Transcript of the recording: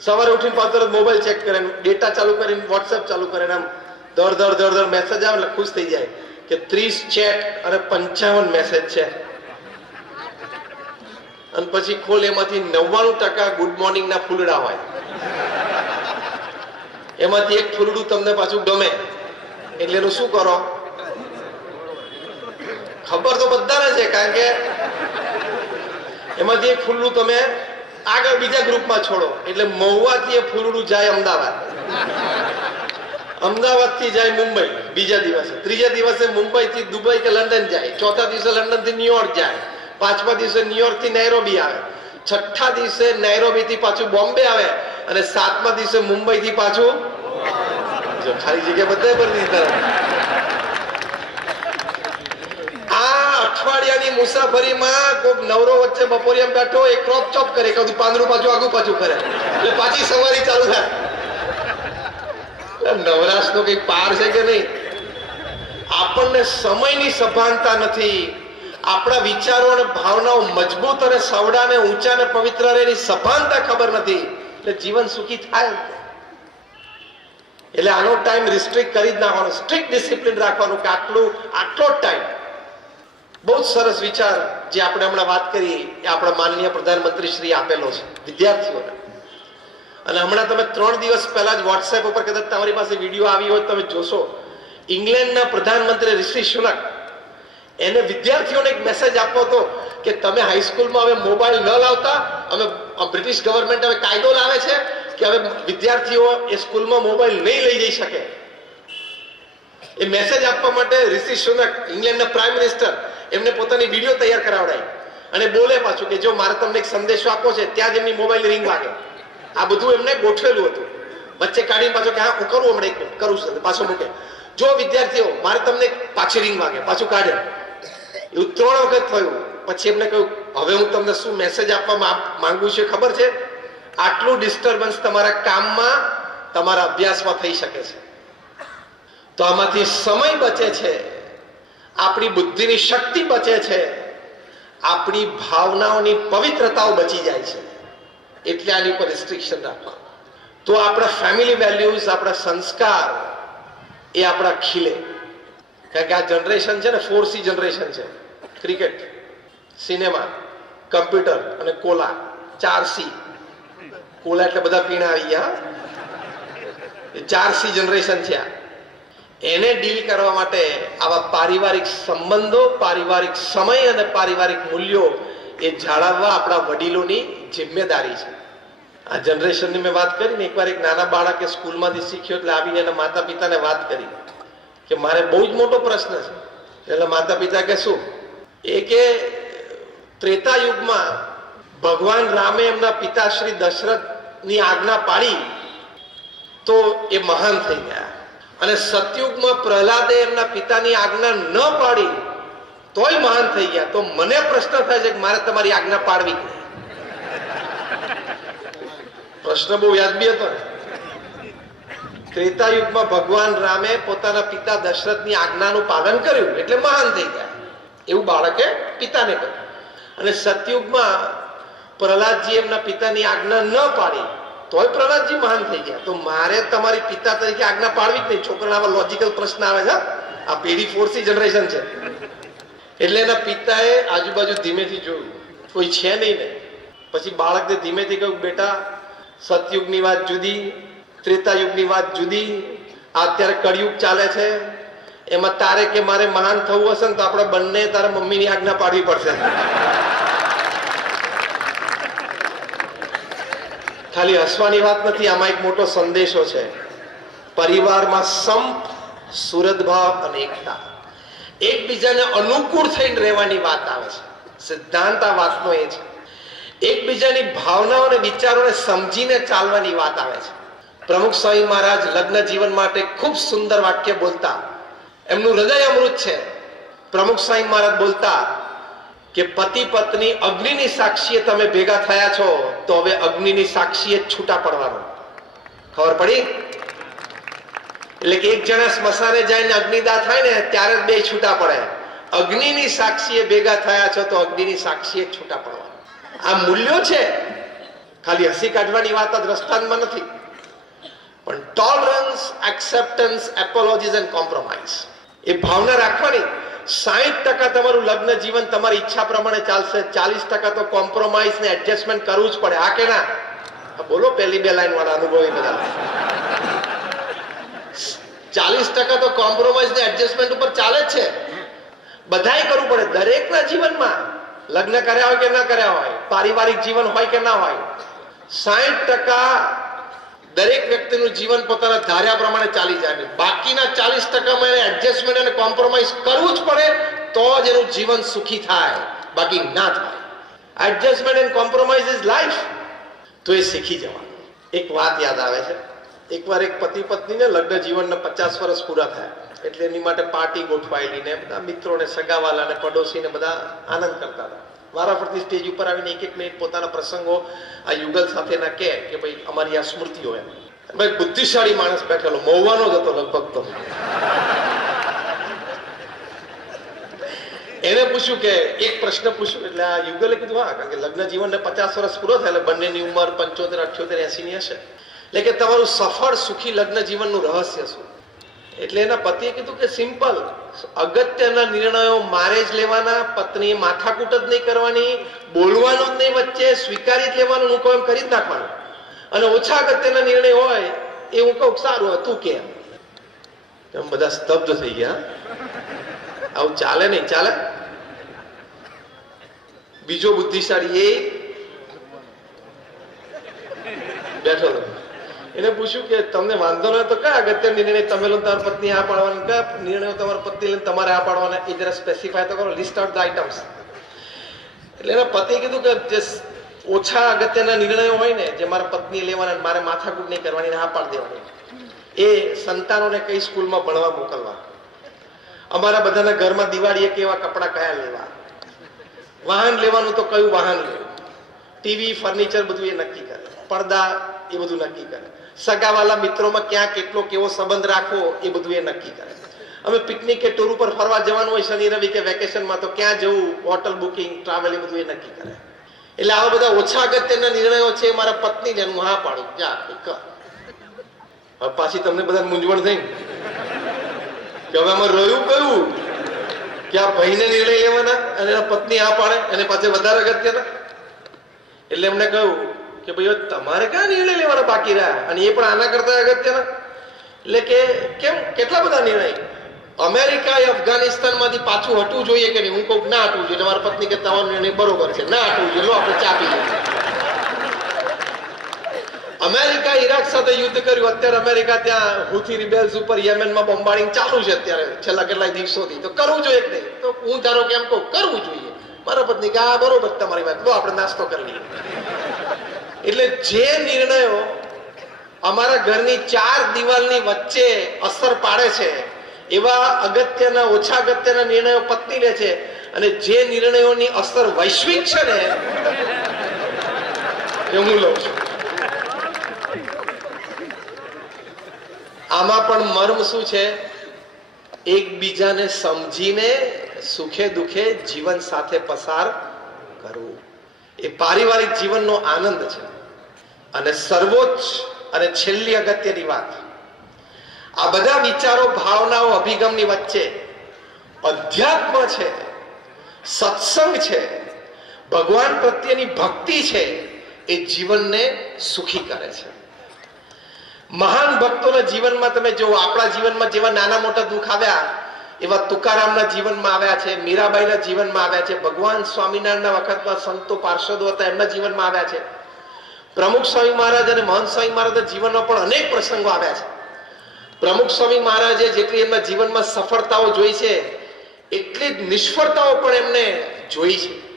સવારે ઉઠીને પાછો તરત મોબાઈલ ચેક કરે ડેટા ચાલુ કરીને વોટ્સએપ ચાલુ કરે આમ દર દર દર દર મેસેજ આવે એટલે ખુશ થઈ જાય કે ત્રીસ ચેટ અને પંચાવન મેસેજ છે. અને પછી ખોલ એમાંથી નવ્વાણું ટકા ગુડ મોર્નિંગ ના ફૂલડા હોય. એમાંથી એક ફૂલડું તમને પાછું ગમે. એટલે એનું શું કરો? ખબર તો બધાને છે કારણ કે એમાંથી એક ફૂલડું તમે આગળ બીજા ગ્રુપમાં છોડો. એટલે મહુવાથી એ ફૂલડું જાય અમદાવાદ. અમદાવાદથી જાય મુંબઈ, બીજા દિવસે. ત્રીજા દિવસે મુંબઈ થી દુબઈ કે લંડન જાય. ચોથા દિવસે લંડનથી ન્યુયોર્ક જાય. પાંચમા દિવસે ન્યુયોર્કથી નૈરોબી આવે. છઠ્ઠા દિવસે નૈરોબી થી પાછું બોમ્બે આવે અને સાતમા દિવસે મુંબઈ થી પાછું જો ખાલી જગ્યા બધા ભરી દીધી આ અઠવાડિયાની મુસાફરીમાં કોક નવરો વચ્ચે બપોરિયામાં બેઠો એ ક્રોપ ચોપ કરે કદી પાંદડું પાછું આગુ પાછું કરે. એટલે પાછી સવારી ચાલુ થાય. નવરાશ નો કઈ પાર છે કે નહીં? આપણને સમયની સભાનતા નથી. આપણા વિચારો અને ભાવનાઓ મજબૂત અને સવડા ને ઊંચા અને પવિત્ર એની સભાનતા ખબર નથી. એટલે જીવન સુખી થાય. એટલે આનો ટાઈમ રિસ્ટ્રિક્ટ કરી જ નાખવાનો. સ્ટ્રિક્ટ ડિસિપ્લિન રાખવાનું કે આટલું, આટલો ટાઈમ બહુ જ સરસ વિચાર જે આપણે હમણાં વાત કરી, એ આપણા માનનીય પ્રધાનમંત્રી શ્રી આપેલો છે, વિદ્યાર્થીઓને. અને હમણાં તમે ત્રણ દિવસ પહેલા જ વોટ્સએપ ઉપર કદાચ તમારી પાસે વીડિયો આવી હોય તમે જોશો. ઇંગ્લેન્ડના પ્રધાનમંત્રી ઋષિ સુનક એને વિદ્યાર્થીઓને એક મેસેજ આપવો હતો કે તમે હાઈસ્કૂલમાં હવે મોબાઈલ ન લાવતા અમે બ્રિટિશ ગવર્મેન્ટ હવે કાયદો લાવે છે કે હવે વિદ્યાર્થીઓ એ સ્કૂલમાં મોબાઈલ નહીં લઈ જઈ શકે. એ મેસેજ આપવા માટે ઋષિ સુનક ઇંગ્લેન્ડના પ્રાઇમ મિનિસ્ટર એમને પોતાની વીડિયો તૈયાર કરાવડાવી અને બોલે પાછું કે જો મારે તમને એક સંદેશો આપવો છે, ત્યાં જ એમની મોબાઈલ રિંગ વાગે. આ બધું એમને ગોઠવેલું હતું. વચ્ચે કાઢીને પાછું કે હા, હું કરું હમણાં એક મિનિટ કરું છું. પાછો મૂકે. જો વિદ્યાર્થીઓ, મારે તમને પાછી રિંગ વાગે. પાછું કાઢે. એવું ત્રણ વખત થયું. પછી એમને કહ્યું, હવે હું તમને શું મેસેજ આપવા માંગ- છું ખબર છે? આટલું ડિસ્ટર્બન્સ તમારા કામમાં, તમારા અભ્યાસમાં થઈ શકે છે. તો આમાંથી સમય બચે છે. આપણી બુદ્ધિની શક્તિ બચે છે. આપણી ભાવનાઓની પવિત્રતાઓ બચી જાય છે. એટલે આની ઉપર રિસ્ટ્રિક્શન રાખવા તો આપણા ફેમિલી વેલ્યુઝ આપણા સંસ્કાર એ આપણા ખીલે. કારણ કે આ જનરેશન છે ને ફોર સી જનરેશન છે. ક્રિકેટ સિનેમા કમ્પ્યુટર અને કોલા ચાર સી કોલા એટલે બધા પીણા આવી ગયા? ચાર સી જનરેશન છે આ. એને ડીલ કરવા માટે આવા પારિવારિક સંબંધો, પારિવારિક સમય અને પારિવારિક મૂલ્યો એ જાળવવા આપણા વડીલોની જિમ્મેદારી છે. આ જનરેશનની મેં વાત કરીને એકવાર એક નાના બાળકે સ્કૂલમાંથી શીખ્યો એટલે આવીને એના માતા પિતાને વાત કરી કે મારે બહુ જ મોટો પ્રશ્ન છે. એટલે માતા પિતા કે શું? એ કે, ત્રેતા યુગમાં ભગવાન રામે એમના પિતા શ્રી દશરથની આજ્ઞા પાડી તો એ મહાન થઈ ગયા. અને સતયુગમાં પ્રહલાદે એમના પિતાની આજ્ઞા ન પાડી, તોય મહાન થઈ ગયા. તો મને પ્રશ્ન થાય છે કે મારે તમારી આજ્ઞા પાડવી કે પ્રશ્ન બહુ વ્યાજબી હતો. ત્રેતા યુગમાં ભગવાન રામે પોતાના પિતા દશરથની આજ્ઞાનું પાલન કર્યું, એટલે મહાન થઈ ગયા. એવું બાળકે પિતાને કહ્યું. અને સતયુગમાં પ્રહલાદજી એમના પિતાની આજ્ઞા ન પાડી તોય પ્રહલાદજી મહાન થઈ ગયા. તો મારે તમારી પિતા તરીકે આજ્ઞા પાડવી જ નહીં. છોકરાના આવા લોજિકલ પ્રશ્ન આવે છે આ પેઢી ફોર્સી જનરેશન છે. એટલે એના પિતાએ આજુબાજુ ધીમેથી જોયું. કોઈ છે નહીં ને. પછી બાળકને ધીમેથી કહ્યું, બેટા, સતયુગની વાત જુદી ત્રેતા યુગની વાત જુદી. આ અત્યારે કળિયુગ ચાલે છે. એમાં તારે કે મારે મહાન થવું હશે ને તો આપણે બંને તારા મમ્મીની આજ્ઞા પાડવી પડશે. ખાલી હસવાની વાત નથી, આમાં એક મોટો સંદેશો છે. પરિવારમાં સંપ સુરદભાવ અને એકતા. એકબીજાને અનુકૂળ થઈને રહેવાની વાત આવે છે. સિદ્ધાંત આ વાતનો એ છે. એકબીજાની ભાવનાઓ અને વિચારોને સમજીને ચાલવાની વાત આવે છે. પ્રમુખ સ્વામી મહારાજ લગ્ન જીવન માટે ખૂબ સુંદર વાક્ય બોલતા. એમનું હૃદય અમૃત છે. પ્રમુખ સ્વામી મહારાજ બોલતા કે પતિ પત્ની અગ્નિની સાક્ષીએ તમે ભેગા થયા છો, તો હવે અગ્નિની સાક્ષીએ છૂટા પડવાનું. ખબર પડી? એટલે કે એક જણા સ્મશાને જઈને અગ્નિદા થાય ને, ત્યારે જ બે છૂટા પડે. અગ્નિની સાક્ષીએ ભેગા થયા છો, તો અગ્નિની સાક્ષીએ છૂટા પડવાનું. આ મૂલ્યો છે. ખાલી હસી કાઢવાની વાત જ રસ્તાનમાં નથી. પણ tolerance acceptance apologies and compromise એ ભાવના રાખવાની. સાહીઠ ટકા તમારું લગ્ન જીવન તમારી ઈચ્છા પ્રમાણે ચાલશે. ચાલીસ ટકા તો કોમ્પ્રોમાઇઝ ને એડજસ્ટમેન્ટ કરવું જ પડે. આ કે ના? બોલો પહેલી બે લાઈન વાળા અનુભવી બધા. ચાલીસ ટકા તો કોમ્પ્રોમાઇઝ ને એડજસ્ટમેન્ટ ઉપર ચાલે છે. બધાય કરવું પડે. દરેકના જીવનમાં લગ્ન કર્યા હોય કે ના કર્યા હોય, પારિવારિક જીવન હોય કે ના હોય, સાહીઠ ટકા દરેક વ્યક્તિનું જીવન પોતાના ધાર્યા પ્રમાણે ચાલી જાય બાકીના ચાલીસ ટકામાં એને એડજસ્ટમેન્ટ અને કોમ્પ્રોમાઇઝ કરવું જ પડે, તો જ એનું જીવન સુખી થાય, બાકી ના થાય. Adjustment and compromise is life તો એ શીખી જવાનું. એક વાત યાદ આવે છે. એકવાર એક પતિ પત્નીને લગ્ન જીવનના પચાસ વર્ષ પૂરા થયા. એટલે એની માટે પાર્ટી ગોઠવાયેલી ને બધા મિત્રોને સગાવાલા ને પડોશીને બધા આનંદ કરતા હતા. વારાફરતી સ્ટેજ ઉપર આવીને એક એક મિનિટ પોતાના પ્રસંગો આ યુગલ સાથેના કે કે ભાઈ, અમારી આ સ્મૃતિઓ એમ. ભાઈ, બુદ્ધિશાળી માણસ બેઠેલો, મહુવાનો જ હતો લગભગ તો. એને પૂછ્યું કે, એક પ્રશ્ન પૂછ્યું, એટલે આ યુગલે કીધું, હા, કારણ કે લગ્ન જીવનને પચાસ વર્ષ પૂરો થાય, એટલે બંનેની ઉંમર પંચોતેર, અઠ્યોતેર એસી ની હશે. એટલે કે તમારું સફળ, સુખી લગ્ન જીવનનું રહસ્ય શું? એટલે એના પતિએ કીધું કે, સિમ્પલ, અગત્યના નિર્ણયો મારે જ લેવાના પત્ની માથાકૂટ જ નહીં કરવાની, બોલવાનું જ નહીં વચ્ચે, સ્વીકારી જ લેવાનું, હું કહું એમ કરી જ નાખવાનું. અને ઓછા અગત્યના નિર્ણય હોય, એ હું કહું સારું હતું કે. એમ બધા સ્તબ્ધ થઈ ગયા. આવું ચાલે નહીં, ચાલે? બીજો બુદ્ધિશાળી એ બેઠો હતો એને પૂછ્યું કે તમને વાંધો ન તો કયા અગત્ય નિર્ણય તમે લો તમારી પત્ની આ પાડવાના કયા નિર્ણયો તમારા પત્ની લઈને તમારે આ પાડવાના એ જરા સ્પેસિફાય તો કરો લિસ્ટ આઉટ ધ આઇટમ્સ એટલે એના પતિએ કીધું કે જે ઓછા અગત્યના નિર્ણયો હોય ને, જે મારા પત્ની લેવાના મારે માથાકૂટ નહીં કરવાની આ પાડી દેવાની. એ સંતાનોને કઈ સ્કૂલમાં ભણવા મોકલવા? અમારા બધાના ઘરમાં દિવાળીએ કેવા કપડાં કયા લેવા? વાહન લેવાનું તો કયું વાહન લેવું? ટીવી, ફર્નિચર બધું એ નક્કી કરે. પડદા એ બધું નક્કી કરે. સગાવાલા મિત્રોમાં ક્યાં કેટલો કેવો સંબંધ રાખવો એ બધું એ નક્કી કરે. અમે પિકનિક કે ટૂર ઉપર ફરવા જવાનું હોય શનિ, રવિ કે વેકેશનમાં તો ક્યાં જવું હોટલ બુકિંગ ટ્રાવેલ એ બધું એ નક્કી કરે. એટલે આવા બધા ઓછા અગત્યના નિર્ણયો છે મારા પત્ની ને હું હા પાડું. જા કર પાછી તમને બધા મૂંઝવણ થઈ કે હવે આમાં રહ્યું કયું? કે આ ભાઈને નિર્ણય લેવાના અને એના પત્ની આ પાડે, એને પાછળ વધારે અગત્યના? એટલે એમને કહ્યું કે ભાઈ તમારે ક્યાં નિર્ણય લેવાના બાકી રહ્યા? અને એ પણ આના કરતા અગત્યના? એટલે કે કેમ? કેટલા બધા નિર્ણય? અમેરિકા એ અફઘાનિસ્તાનમાંથી પાછું હટવું જોઈએ કે નહીં? હું કહું ના હટવું જોઈએ. તમારા પત્ની કે તમારો નિર્ણય બરોબર છે. ના હટવું જોઈએ. લો, આપણે ચા પી અમેરિકા ઈરાક સાથે યુદ્ધ કર્યું. અત્યારે અમેરિકા ત્યાં હુથી રિબેલ્સ ઉપર યમેનમાં બોમ્બાર્ડિંગ ચાલુ છે અત્યારે. છેલ્લા કેટલાય દિવસોથી. તો કરવું જોઈએ કે નહીં? તો હું ધારો કે એમ કહું, કરવું જોઈએ. મારા પત્ની કે આ બરોબર તમારી વાત. લો, આપણે નાસ્તો કરી લઈએ. એટલે જે નિર્ણયો અમારા ઘરની ચાર દિવાલની વચ્ચે અસર પાડે છે, એવા અગત્યના, ઓછા અગત્યના નિર્ણયો પત્ની લે છે. અને જે નિર્ણયોની અસર વૈશ્વિક છે ને, એ હું લઉં છું. આમાં પણ મર્મ શું છે? એકબીજાને સમજીને સુખે દુખે જીવન સાથે પસાર કરવું. એ પારિવારિક જીવનનો આનંદ છે. અને સર્વોચ્ચ અને છેલ્લી અગત્યની વાત. આ બધા વિચારો ભાવનાઓ અભિગમની વચ્ચે અધ્યાત્મ છે, સત્સંગ છે, ભગવાન પ્રત્યેની ભક્તિ છે, એ જીવનને સુખી કરે છે. મહાન ભક્તોના જીવનમાં તમે જો આપણા જીવનમાં જેવા નાના મોટા દુઃખ આવ્યા, એવા તુકારામના જીવનમાં આવ્યા છે, મીરાબાઈના જીવનમાં આવ્યા છે, ભગવાન સ્વામિનારાયણના વખતમાં સંતો પાર્ષદો હતા, એમના જીવનમાં આવ્યા છે પ્રમુખ સ્વામી મહારાજ અને મહંત સ્વામી મહારાજના જીવનમાં પણ અનેક પ્રસંગો આવ્યા છે. પ્રમુખ સ્વામી મહારાજે જેટલી એમના જીવનમાં સફળતાઓ જોઈ છે, એટલી જ નિષ્ફળતાઓ પણ એમને જોઈ છે.